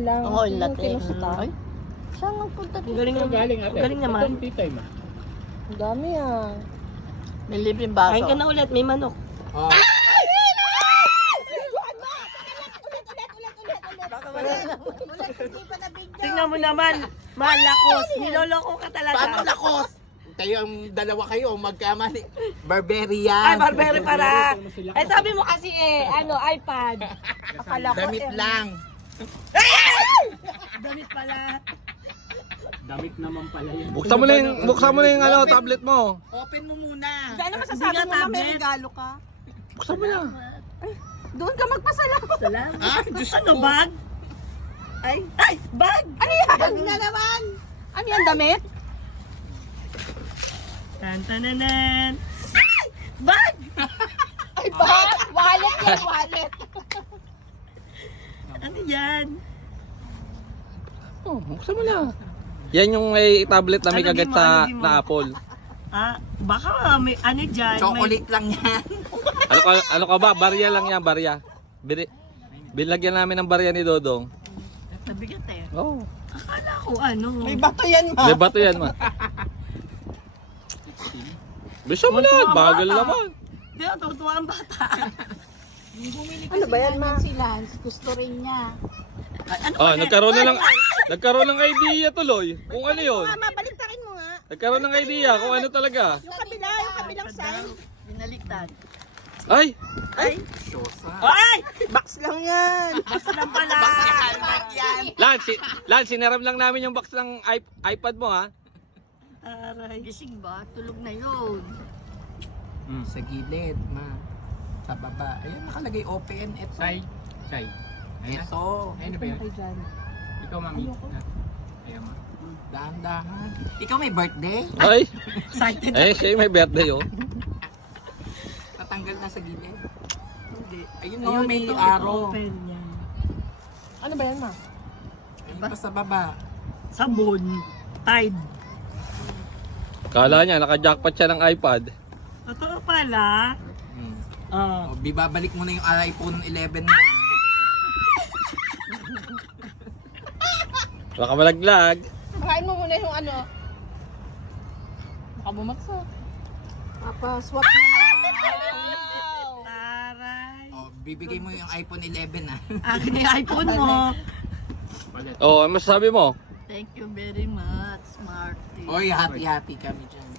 Lang. Oo, latte. Ay, Saan nagpunta dito? Galing naman. Galing ate. Galing naman. Itong tea time ah. ang dami ah. May libreng baso. Kain ka na ulit, may manok. Oh. Tingnan mo naman, malakos. Niloloko ka talaga. Paano lakos? Tayong dalawa kayo, magkamali. Ay, Barbarian. barbero para. Eh, sabi mo kasi iPad. Akala ko Damit lang. Damit pala. Damit naman pala yun. Buksan mo na yung tablet mo. Open mo muna. Ano masasabi mo na may regalo ka? Buksan mo na. Doon ka magpasalamat. Salamat. Ah, Diyos Ano, ko. bag? Ay, bag! Ano yan? Bag na naman. Ano yan, damit? Tan-tananan. Ay! Bag! Ay, bag! Wallet yan, wallet. Ano yan? Oh, buksan mo na. Yan yung may tablet na may Ano di kagat mo, sa ano di mo? na Apple. Baka may ano dyan. Chocolate lang yan. Ano ka ba? Barya lang yan, barya. Binlagyan namin ng barya ni Dodong. Nabigat eh. Oh. Akala ko ano. May bato yan, ma. May bato yan, ma. Bisa mo na, bagal naman. Di ako tutuwa ang bata. Ano ba yan, ma? Si Lance, gusto rin niya. Ay, ano Oh, ba yan? nagkaroon ng idea tuloy. Kung ano yun. Ma, baliktarin mo nga. Nagkaroon ng idea kung ano talaga. Yung kabilang side. Binaliktad. Ay, Ay! Shosa. Ay! Box lang yan. Basta lang pala. Helmet yan. Lance, sinaram lang namin yung box ng iPad mo ha. Aray. Gising ba? Tulog na yun. Sa gilid, ma. Sa baba. Ayun, nakalagay open. Ito. Say. Ito. Ayun na ba yun? Ikaw, mami. Ayaw mo. Dahan-dahan. Ikaw may birthday? Ay, Excited. siya may birthday oh. Tatanggal na sa gilid. Hindi. Ayun, Ayun, may ito, arrow. open yan. Ano ba yan, ma? Ayun pa sa baba. Sabon. Tide. Kala niya, naka-jackpot siya ng iPad. Totoo pala. O, bibabalik mo na yung iPhone 11 mo. Baka malaglag. Kain mo muna yung ano. Baka bumagsak. Papa, swap na na. Taray. O, bibigay mo yung iPhone 11 ah. Akin yung iPhone mo. Oh, ano masasabi mo? Thank you very much, Marty. Oy, happy kami dyan.